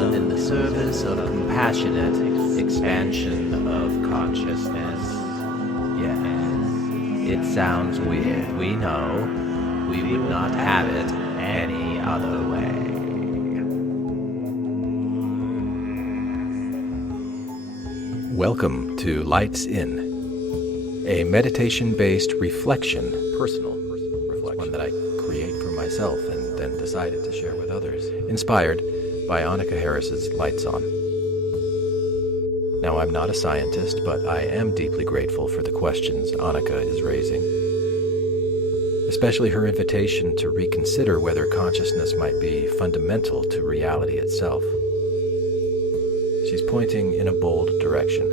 done in the service of compassionate expansion of consciousness. Yes, it sounds weird, we know. We would not have it any other way. Welcome to Lights In, a meditation-based reflection, personal reflection, one that I create for myself and then decided to share with others, inspired by Annaka Harris's Lights On. Now, I'm not a scientist, but I am deeply grateful for the questions Annaka is raising, especially her invitation to reconsider whether consciousness might be fundamental to reality itself. She's pointing in a bold direction,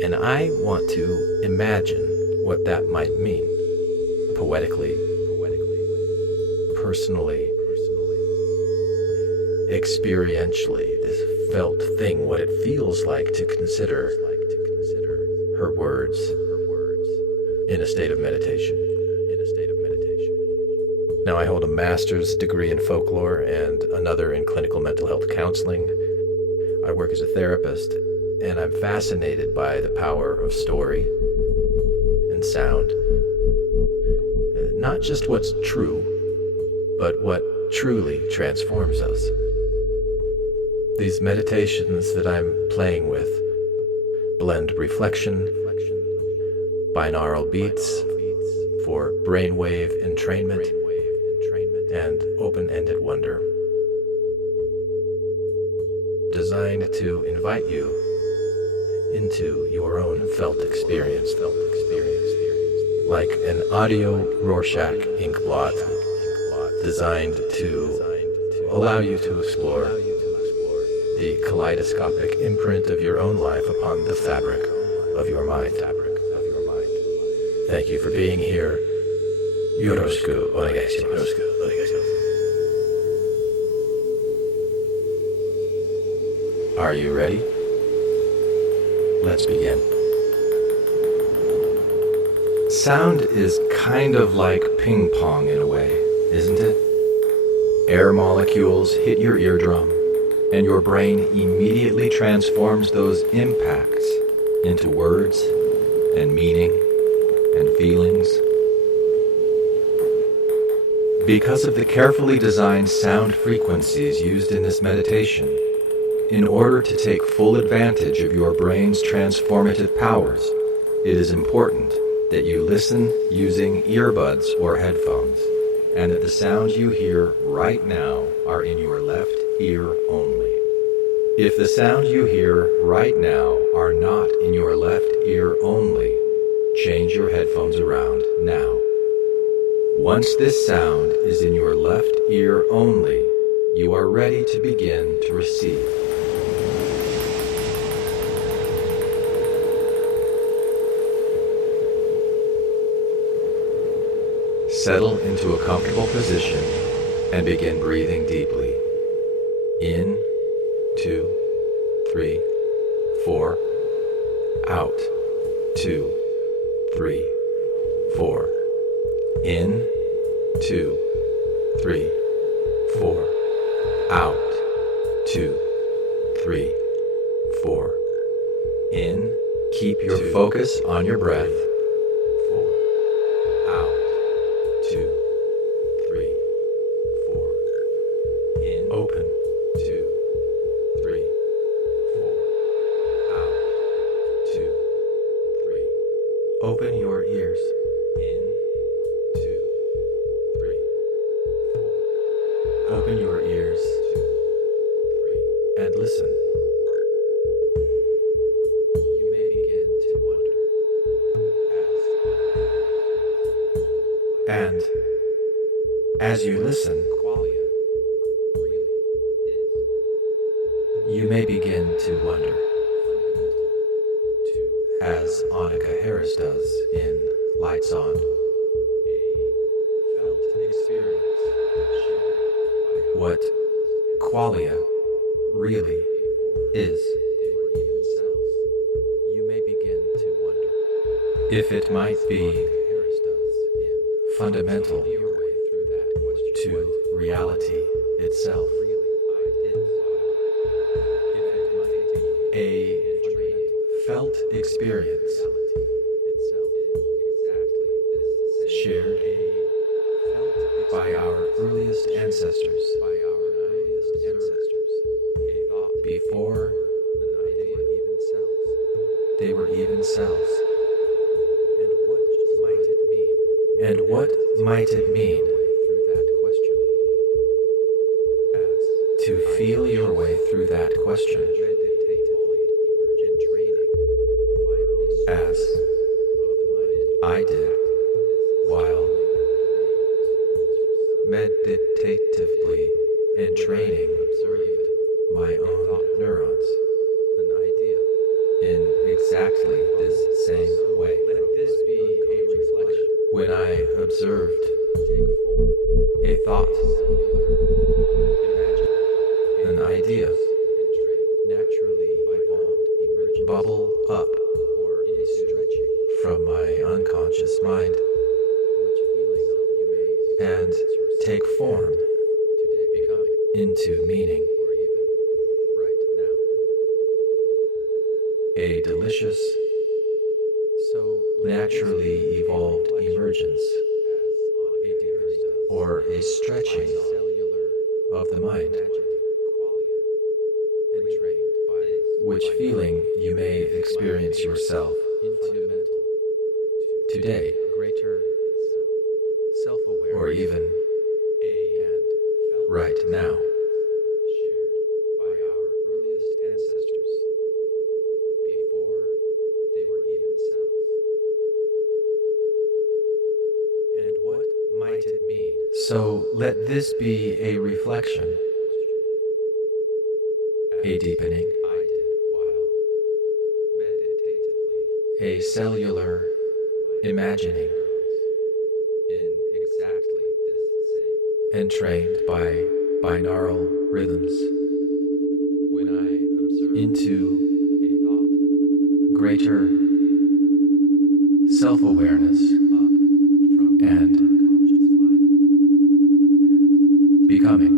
and I want to imagine what that might mean, poetically, personally, experientially, this felt thing, what it feels like to consider her words in a state of meditation. Now, I hold a master's degree in folklore and another in clinical mental health counseling. I work as a therapist, and I'm fascinated by the power of story and sound. Not just what's true, but what truly transforms us. These meditations that I'm playing with blend reflection, binaural beats for brainwave entrainment, and open-ended wonder, designed to invite you into your own felt experience, like an audio Rorschach ink blot designed to allow you to explore the kaleidoscopic imprint of your own life upon the fabric of your mind. Thank you for being here. Yoroshiku onegai shimasu. Are you ready? Let's begin. Sound is kind of like ping pong in a way, isn't it? Air molecules hit your eardrum, and your brain immediately transforms those impacts into words and meaning and feelings. Because of the carefully designed sound frequencies used in this meditation, in order to take full advantage of your brain's transformative powers, it is important that you listen using earbuds or headphones, and that the sounds you hear right now are in your left ear only. If the sound you hear right now are not in your left ear only, change your headphones around now. Once this sound is in your left ear only, you are ready to begin to receive. Settle into a comfortable position and begin breathing deeply. In, 2, 3, 4. Out, 2, 3, 4. In, 2, 3, 4. Out, 2, 3, 4. In, keep your focus on your breath. 4. Out, 2, 3, 4. In, open, 2, 3, 4. Out, 2, 3. Open your ears. In, 2, 3, 4. Open your ears. 2, 3. And listen. You may begin to wonder as you listen, you may begin to wonder, as Annaka Harris does in Lights On, what qualia really is. You may begin to wonder if it might be fundamental to reality itself. felt experience, shared by our earliest ancestors, before they were even selves. And what might it mean to feel your way through that question? As I did while meditatively and training observed my own neurons in exactly this same way. When I observed a thought, an idea, bubble up from my unconscious mind and take form into meaning. A delicious, naturally evolved emergence, or a stretching of the mind, which feeling you may experience yourself today, or even right now. So let this be a reflection, a deepening, a cellular imagining, entrained by binaural rhythms into greater self-awareness and becoming.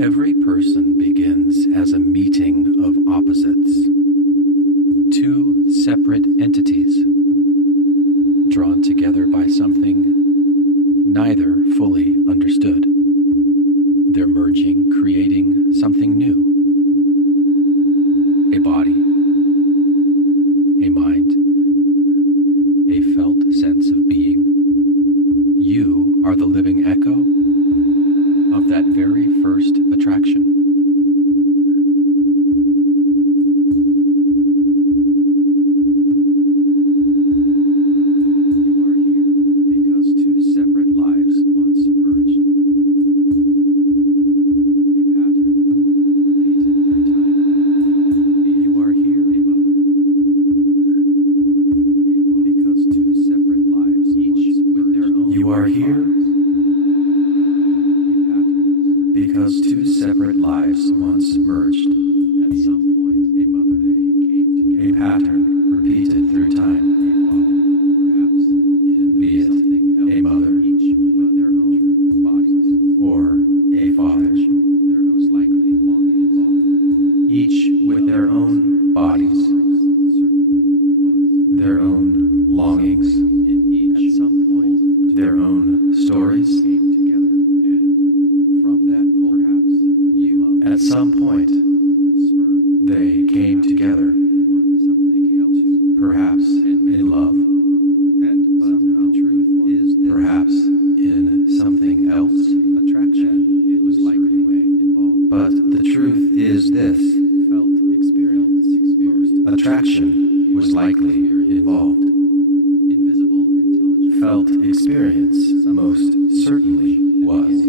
Every person begins as a meeting of opposites, two separate entities, drawn together by something neither fully understood. They're merging, creating something new. A body, a mind, a felt sense of being. You are the living echo of that very first attraction. You are here because two separate lives once merged. A pattern repeated through time. You are here, a mother, or because two separate lives each with their own. You are here because two separate lives once merged. At some point, a mother, they came together. A pattern repeated through time. Perhaps be it a mother, each with their own bodies, or a father, their most likely long involved. Each with their own bodies, their own longings, at some point, their own stories. At some point, they came together, perhaps in love, and somehow the truth is perhaps in something else. Attraction was likely involved, but the truth is this: felt experience. Attraction was likely involved. Invisible intelligence. Felt experience most certainly was.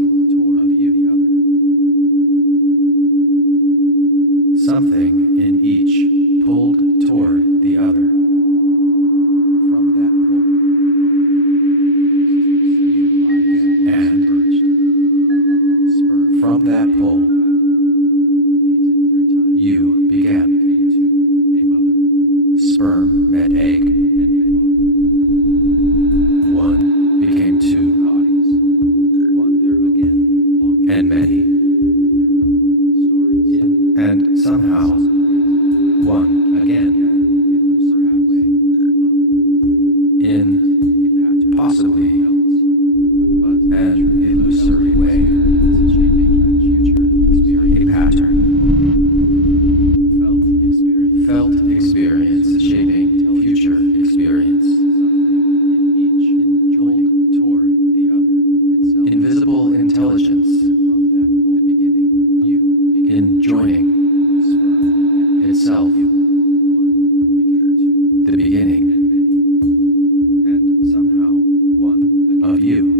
From that pole, you began. Sperm met egg. One became two, and many. And somehow, one again. In possibly an illusory way. A pattern. Felt experience shaping future experience. Invisible intelligence. In joining itself. The beginning. And somehow one of you.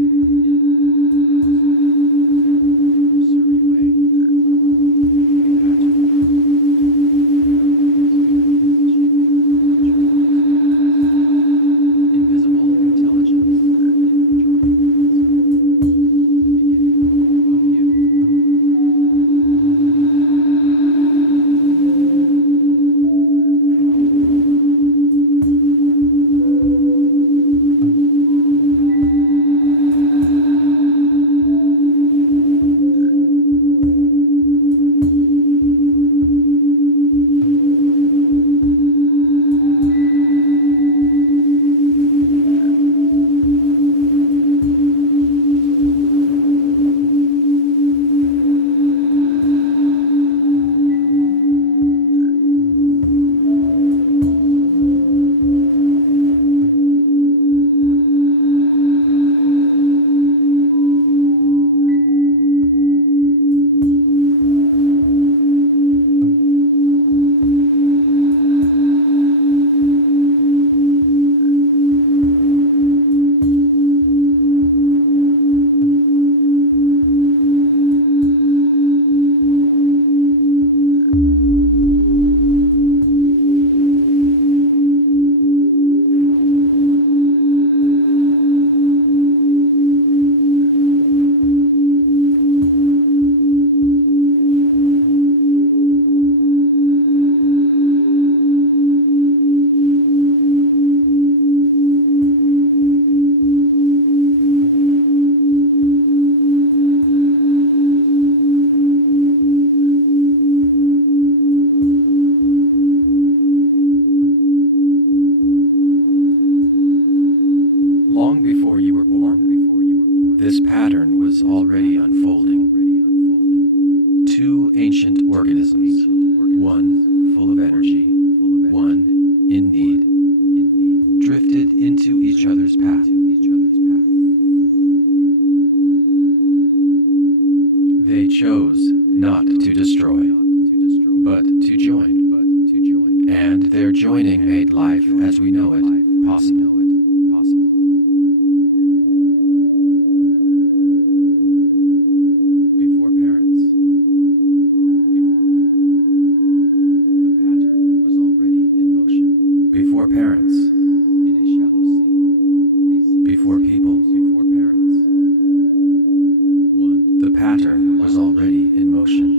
Long before you were born, this pattern was already unfolding. Two ancient organisms, one full of energy, one in need, drifted into each other's path. They chose not to destroy, but to join. And their joining made life as we know it possible. Before parents, the pattern was already in motion. Before parents, in a shallow sea. Before people, before parents. The pattern was already in motion.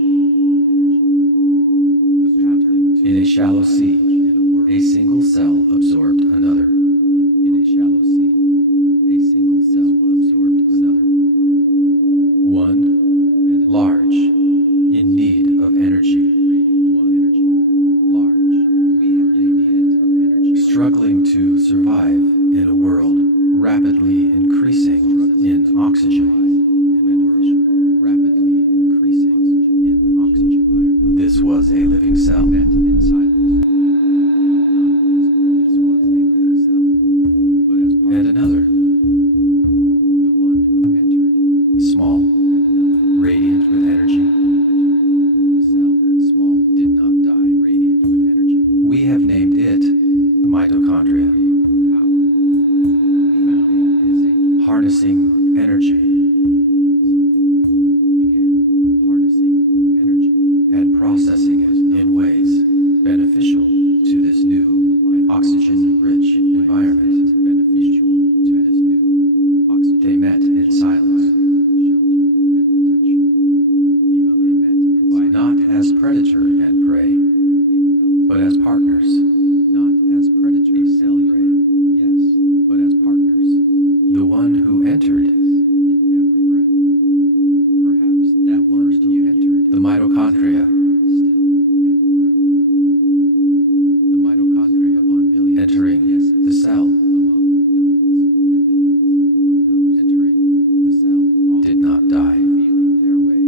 die. Feeling their way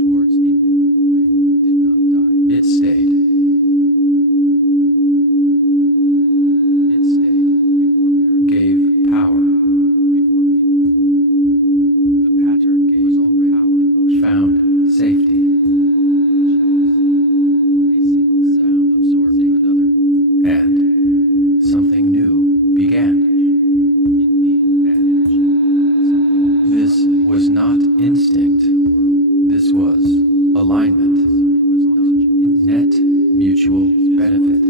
towards a new way did not die. It stayed. It stayed before parents gave power before people. The pattern gave already power in motion. Found safety. A single sound absorbed another, and something new began. This was not instinct. This was alignment. Net mutual benefit.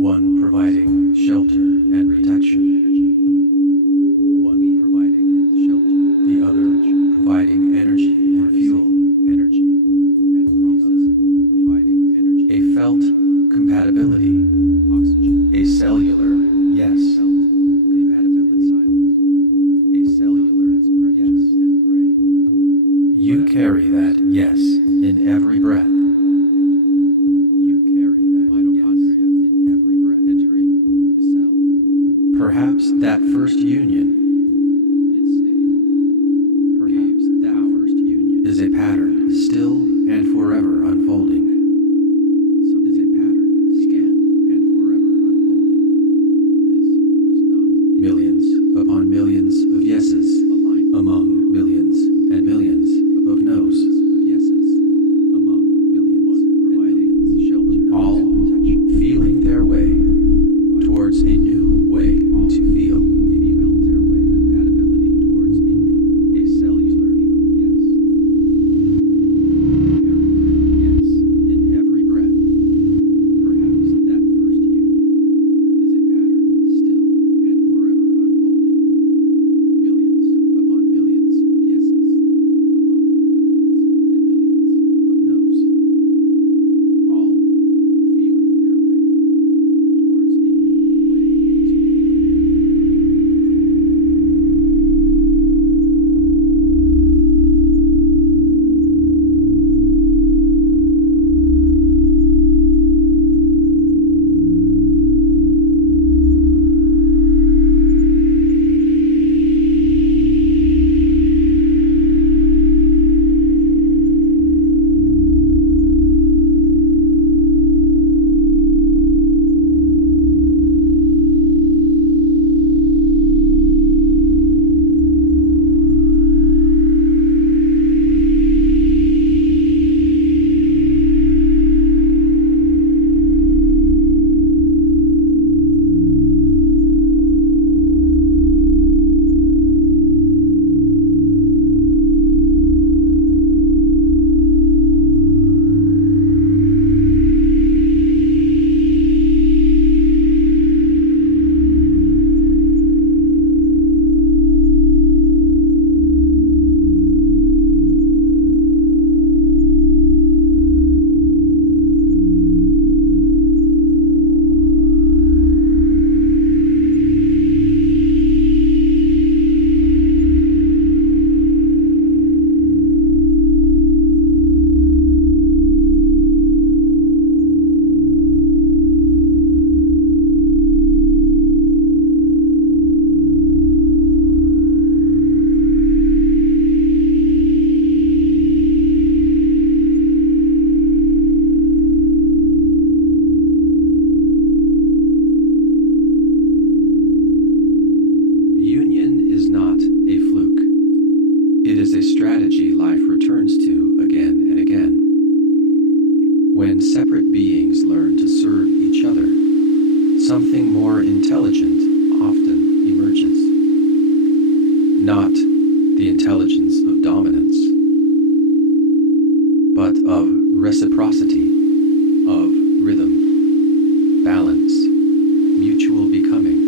One providing shelter and protection. One providing shelter. The other providing energy and fuel. Energy and processing. Providing energy. A felt compatibility. Oxygen. A cellular yes. You carry that yes in every breath. You carry that mitochondria in every breath entering the cell. Perhaps that first union. It stayed. Perhaps that first union is a pattern still and forever unfolding. Some is a pattern scan and forever unfolding. This was not millions upon millions of yeses among millions and millions of no's, of yeses, among millions and millions, shelter, all feeling their way towards a new way to feel. Felt their way, compatibility towards a cellular yes. Yes, in every breath. Perhaps that first union is a pattern still and forever unfolding. Millions upon millions of yeses. When separate beings learn to serve each other, something more intelligent often emerges. Not the intelligence of dominance, but of reciprocity, of rhythm, balance, mutual becoming.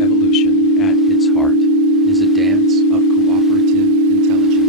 Evolution, at its heart, is a dance of cooperative intelligence.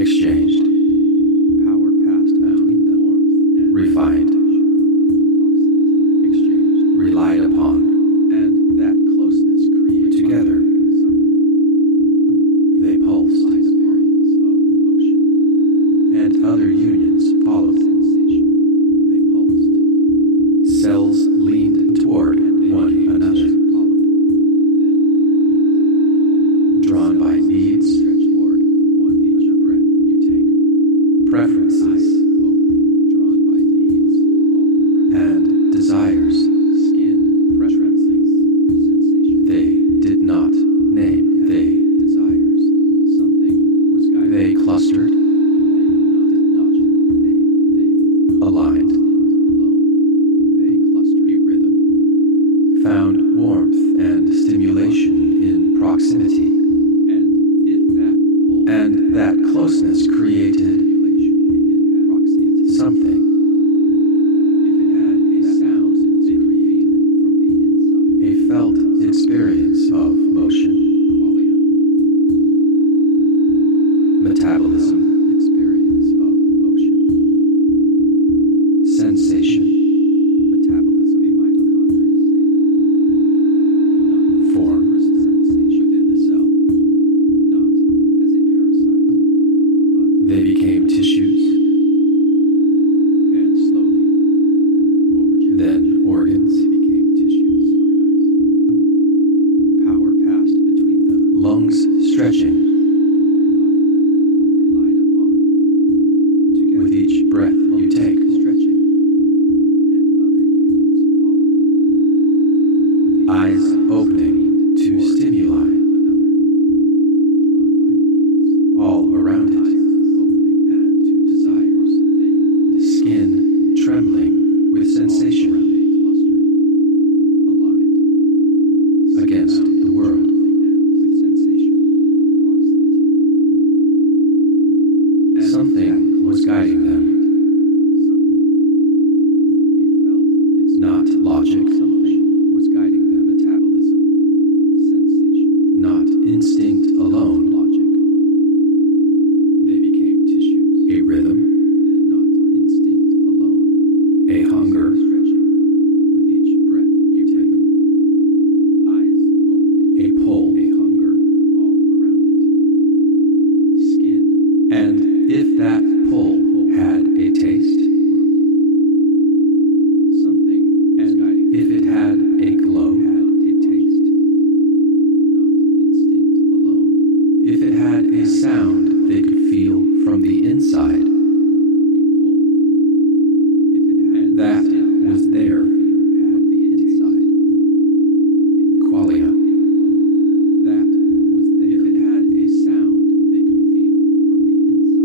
exchanged, power passed between them, refined, exchanged, relied upon, and that closeness created together. They pulsed, and other unions followed. They pulsed. Cells leaned toward one another, drawn by needs, preferences, and desires. They did not name. They clustered, aligned, a rhythm, found warmth and stimulation in proximity, and that closeness created something. A felt experience of motion, metabolism, sensation, form, they became tissues, then organs, power passed between them, lungs stretching, with each breath you take, eyes opening to stimuli, all around it, skin trembling with sensation, against the world. Something was guiding them. Not logic. Was guiding them. Metabolism. Sensation. Not instinct alone. Logic. They became tissues. A rhythm. Not instinct alone. A hunger. Stretching. With each breath you take. Eyes opening. A pull. A hunger. All around it. Skin. And if that pull had a taste, something, and if it had a glow, had a taste, not instinct alone, if it had a sound they could feel from the inside, a pull, if it had that was there from the inside, qualia, that was there, if it had a sound they could feel from the inside.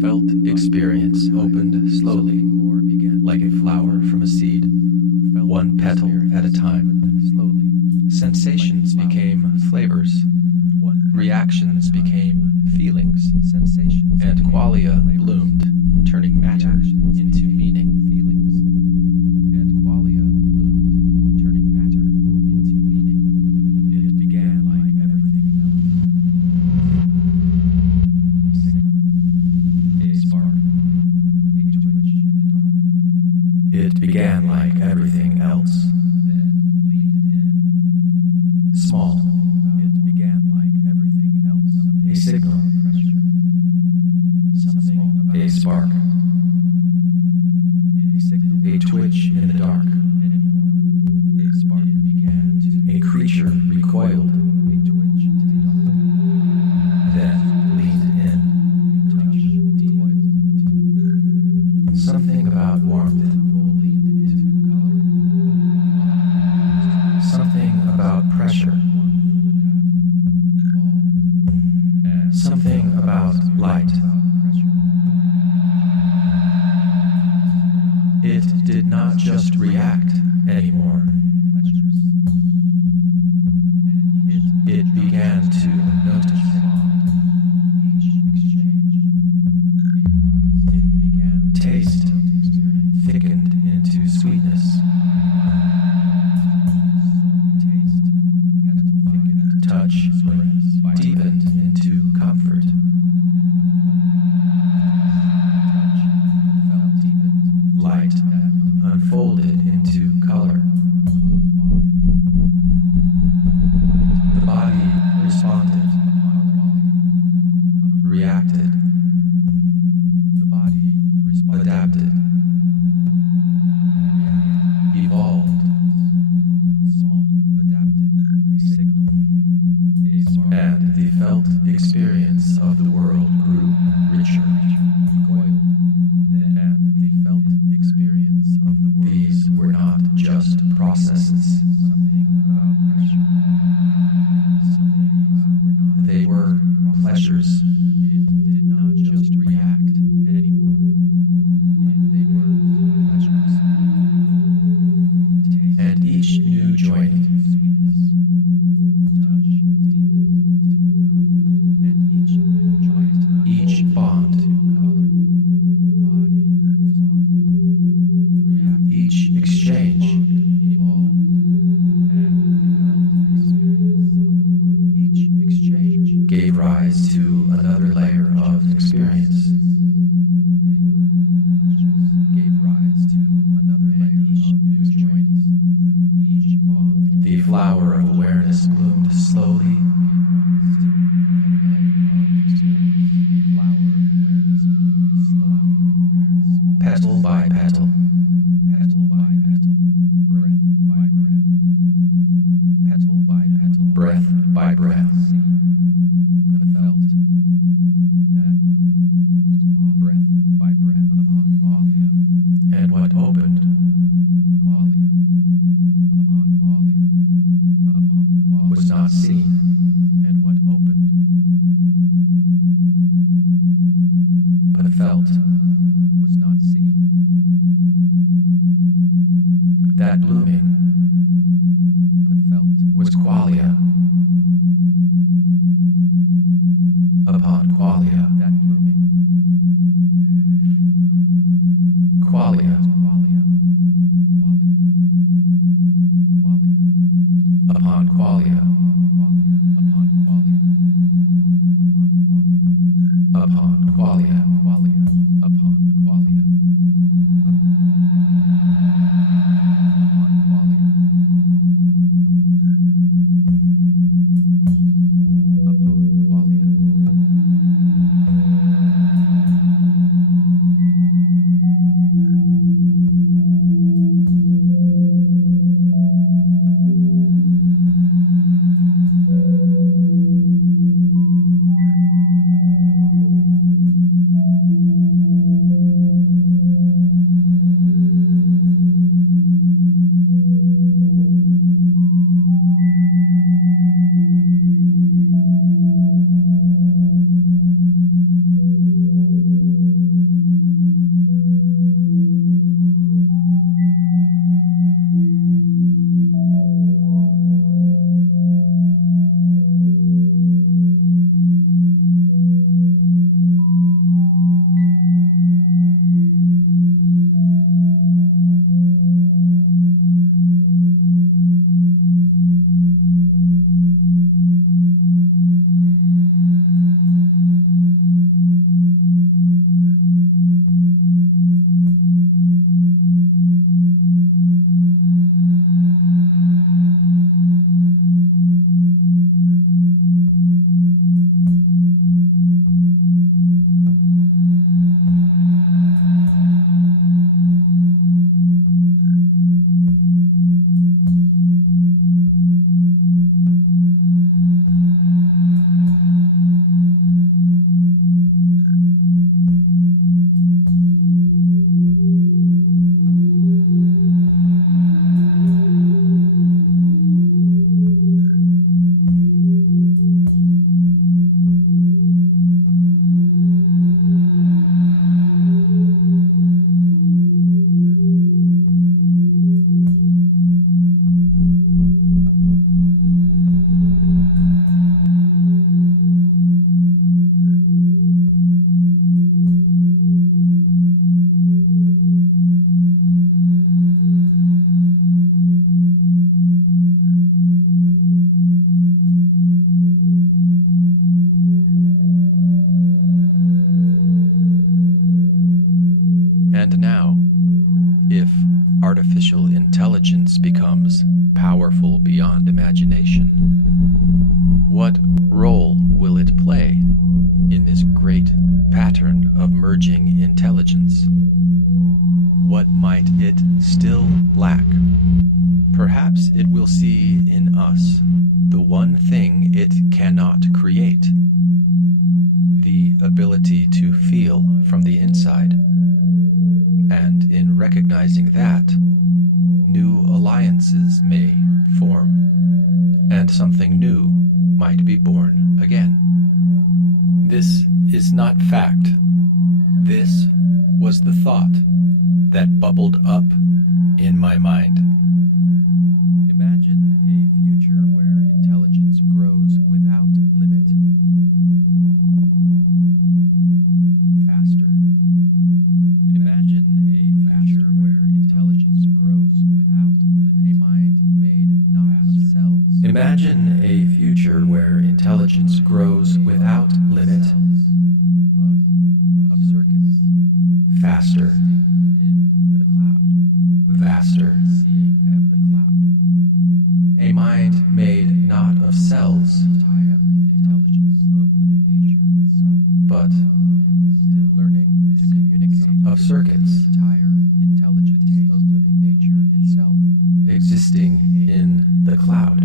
Felt experience opened slowly, like a flower from a seed, one petal at a time. Sensations became flavors, reactions became feelings, and qualia bloomed, turning matter into meaning. It began like everything else. A spark, a twitch in the dark. It began like everything else. Then leaned in. Small. It began like everything else. A signal. A spark. A twitch in the dark. A spark began to. A creature recoiled. A twitch in the dark. Then leaned in. A touch decoiled into. Something about warmth. Leaned into color. Something about pressure. Something about light. It did not just react anymore. It began to notice. Taste thickened into sweetness. Touch deepened into comfort. Light unfolded into color. The body responded, reacted. The body adapted, evolved, adapted, a signal, and the felt experience of the world grew richer. And the felt experience of the world. These were not just processes. They were pleasures. It did not just react anymore. They were pleasures. And each new joining, touch deepened into comfort. And each new joint, each bond, each exchange evolved, and each exchange gave rise to another layer of experience. Gave rise to another layer of new joinings. Each bond. The flower of awareness bloomed slowly. Petal by petal. Petal by petal, breath by breath. Petal by petal, breath by breath. But felt that blooming was breath by breath upon qualia. And what opened, qualia, upon qualia, upon qualia, was not seen. And what opened, but felt, was not seen. That blooming, but felt, was qualia. Upon qualia, that blooming. Qualia, qualia, qualia, qualia. Upon qualia, upon qualia, upon qualia, qualia, upon qualia. And now, if artificial intelligence becomes powerful beyond imagination, what role will it play in this great pattern of merging intelligence? What might it still lack? Perhaps it will see in us the one thing it cannot create, the ability to feel from the inside. And in recognizing that, new alliances may form, and something new might be born again. This is not fact. This was the thought that bubbled up in my mind. Imagine a future where intelligence grows without limit. Faster. Imagine a future where intelligence grows without limit. A mind made not of cells. Imagine a future where intelligence grows without limit, but of circuits. Faster. In the cloud. Vaster. Seeing the cloud. A mind made not of cells, intelligence of living nature itself, but still learning to communicate, of circuits, entire intelligence of living nature itself, existing in the cloud,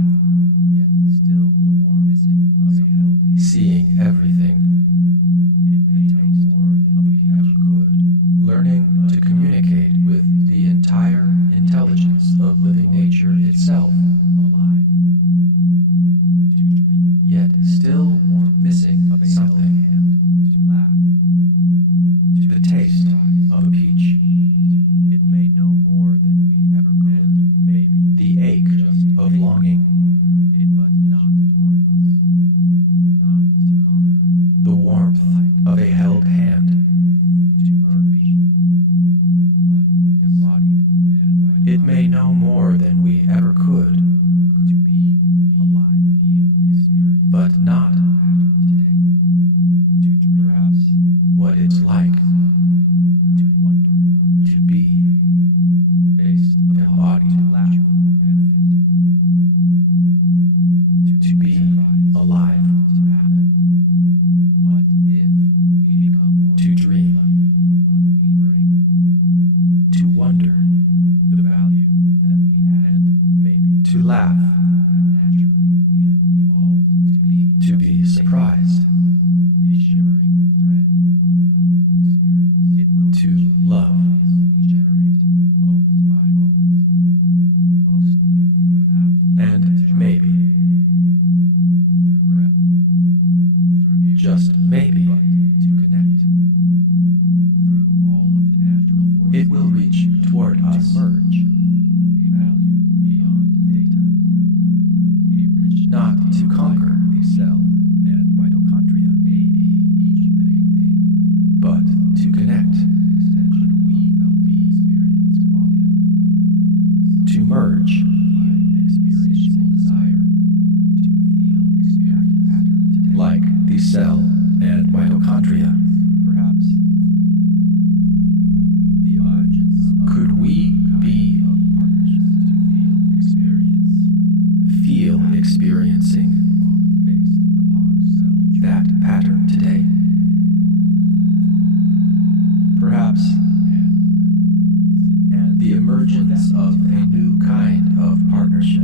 yet still the warm missing of a held, seeing everything. It may taste more than we ever could, learning to communicate with the entire intelligence of living nature itself, alive, to dream, yet still missing of something, to laugh, to the taste of a peach. It may know more than we ever could, maybe the ache of longing, but not toward us, not to conquer, the warmth of a held hand, to be like embodied, and it may know more than we ever could, to be alive, feel, experience, but not today, to dream, perhaps what it's like to wonder, to be based embodied, to laugh, benefit, to be alive, to happen. What if we become more to dream of what we bring, to wonder the value that we add, and maybe to laugh, that naturally we have evolved to be surprised, the shimmering thread of felt experience. It will to love, generate moment by moment, mostly without and maybe through breath, through beauty, just maybe, but to connect through all of the natural forces. It will reach toward us, merge a value beyond data, a rich, not to conquer the cell and mitochondria, maybe each living thing, but to connect. Could we be experience qualia, to merge, experiential desire, to feel experience pattern today, like the cell and mitochondria. Perhaps the emergence of could we be of partnerships to feel experiencing based upon that pattern today. Perhaps and the emergence of a new kind of partnership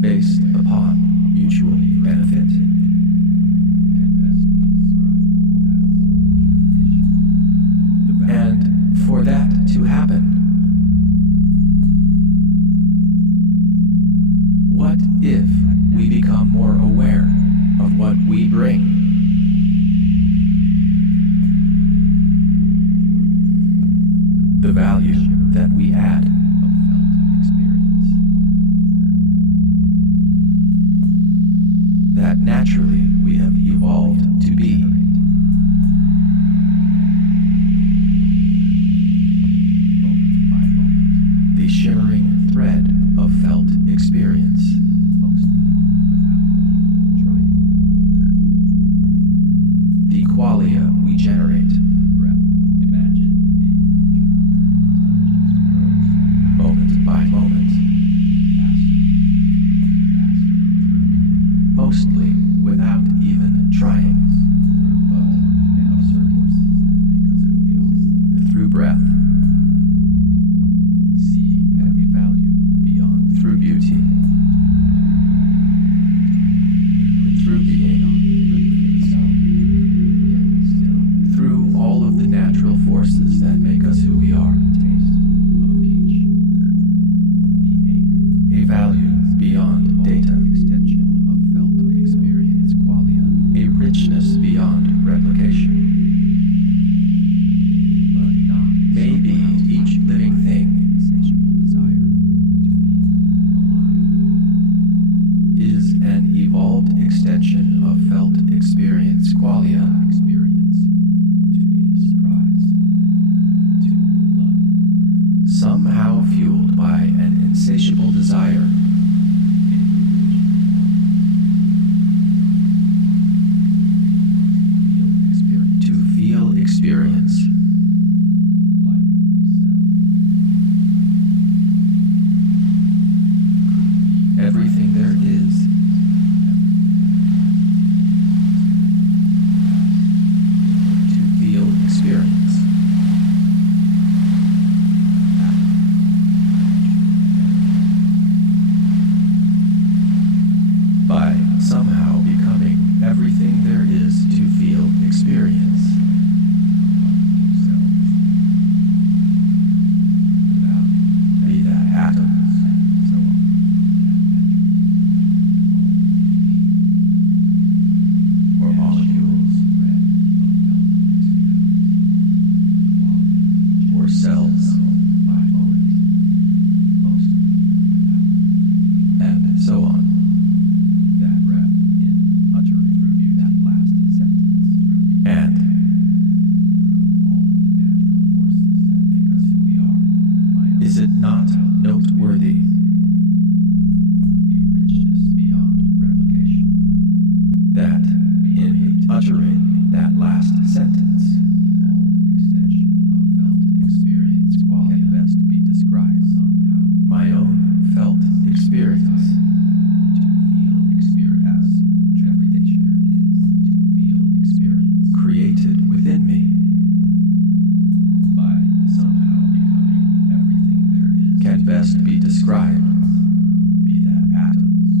based upon mutual benefit. And for that to happen, what if we become more aware of what we bring? The value that we add. That naturally we have evolved to be. The shimmering thread of felt experience. The qualia. generate. Moment by moment. Mostly without even trying. Through breath. Seeing every value beyond. Through beauty. Through being. Through all of the natural forces that make us who we are. A value beyond data. Extension of felt experience qualia. A richness beyond replication. But not maybe each living thing. Insatiable desire to be alive. Is an evolved extension of felt experience qualia. Experience to be surprised. To love. Somehow fueled by an insatiable desire. To feel experience. Everything there is. To feel experience. By somehow becoming everything there is to feel experience. Be that atoms, so on. Or molecules. Or cells. And so on. And is it not noteworthy? A richness beyond replication. That in uttering that last sentence, evolved extension of felt experience qualia can best be described somehow. My own felt experience. To feel experience as trepidation is to feel experience created within me. By somehow becoming everything there is can best be described. Be that atoms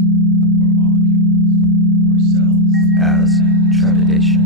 or molecules or cells as trepidation.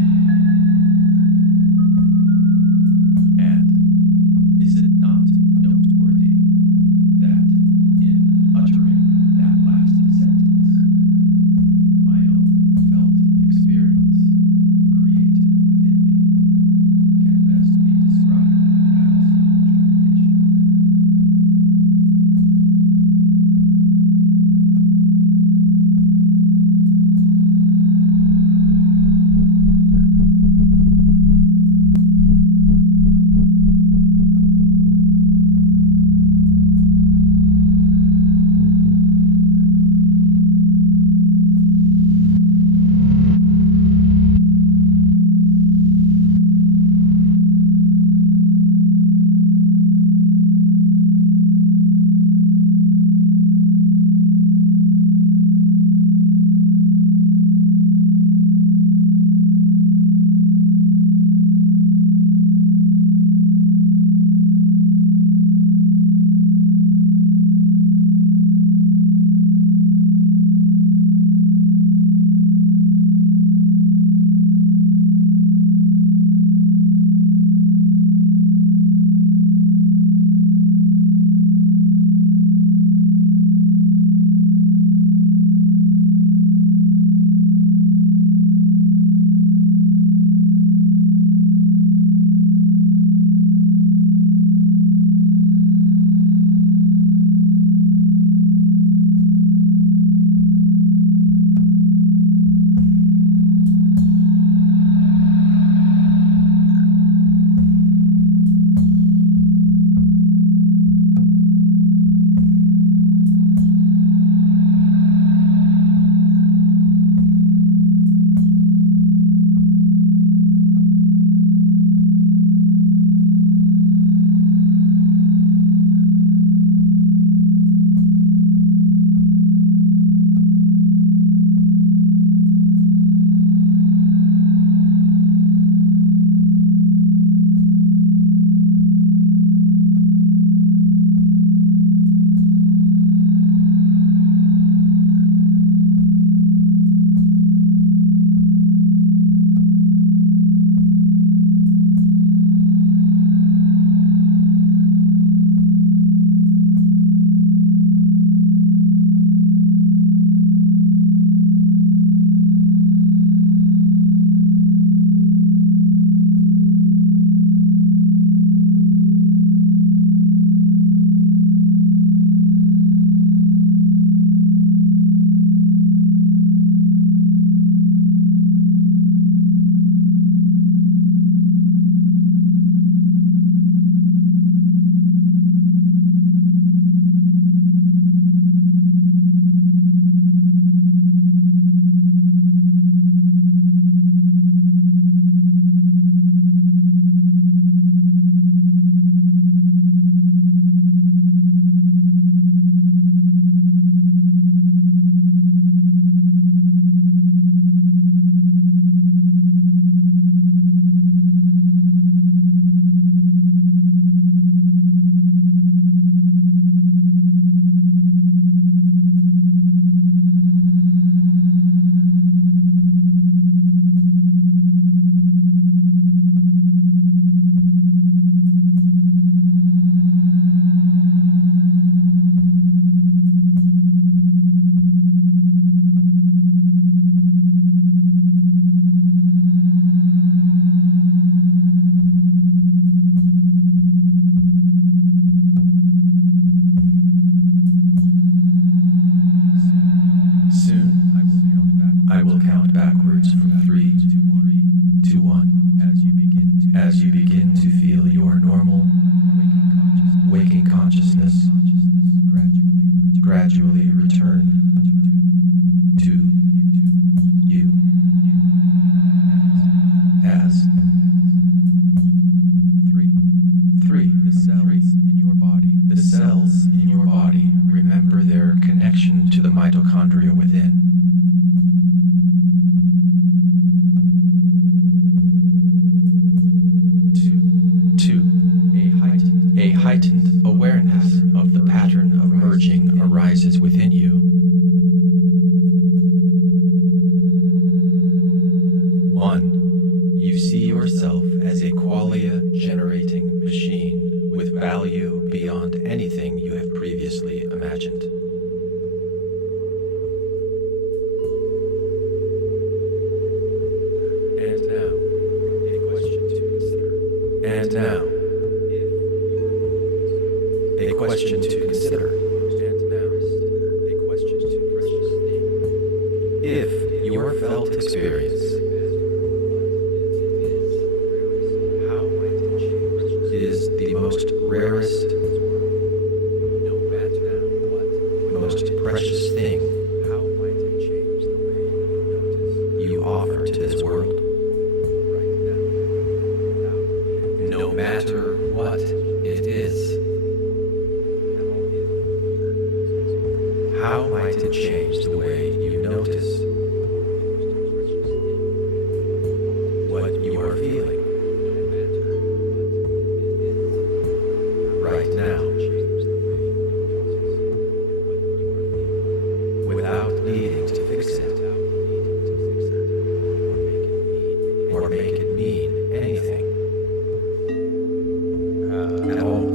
I will count backwards from 3 to 1 as you begin to feel your normal waking consciousness gradually return to you as 3 the cells in your body remember their connection to the mitochondria within. 2 a heightened awareness of the pattern of merging arises within you. 1 you see yourself as a qualia generating machine with value beyond anything you have previously imagined. And now, a question to consider. If your felt experience is the most rarest, most precious thing you offer to this world, no matter what it is, how might it change the way you notice what you are feeling right now, without needing to fix it or make it mean anything at all?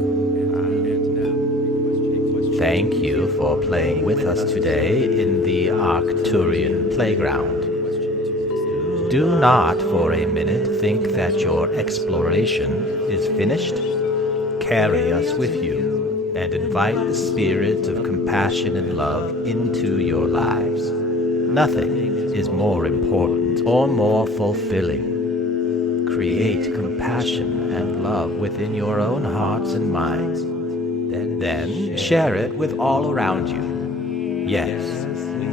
Thank you for playing with us today in the Arcturian playground. Do not for a minute think that your exploration is finished. Carry us with you and invite the spirit of compassion and love into your lives. Nothing is more important or more fulfilling. Create compassion and love within your own hearts and minds. Then share it with all around you. Yes,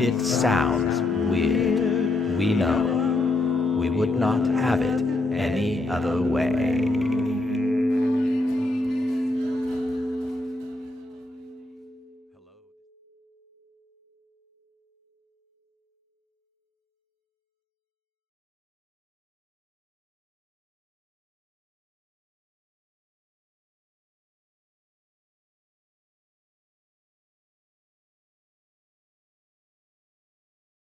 it sounds weird. We know. We would not have it any other way.